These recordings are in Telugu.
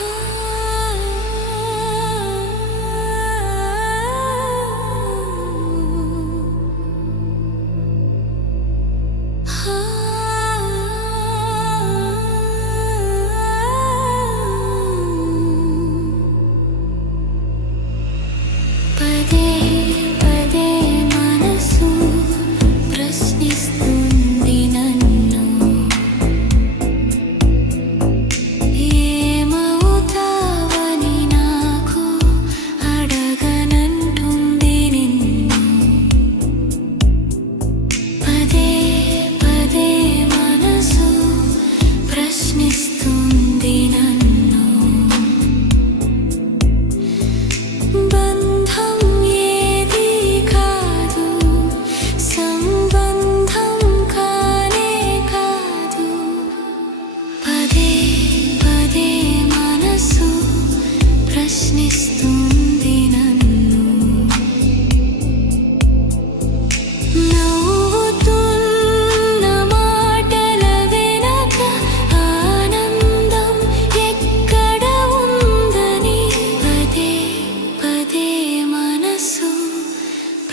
Huh?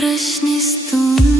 ప్రశ్నిస్తుంది.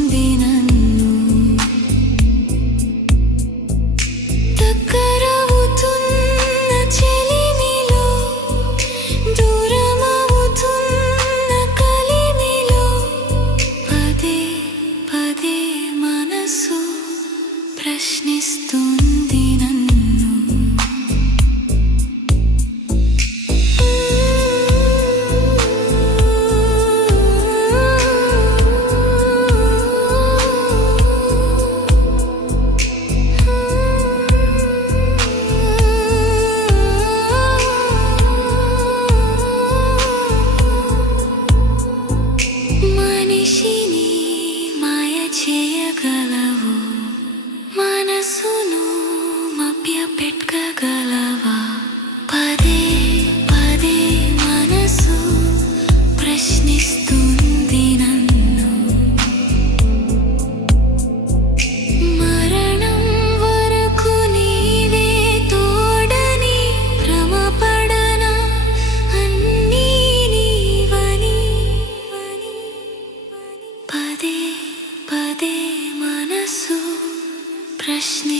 নিশিনী песни.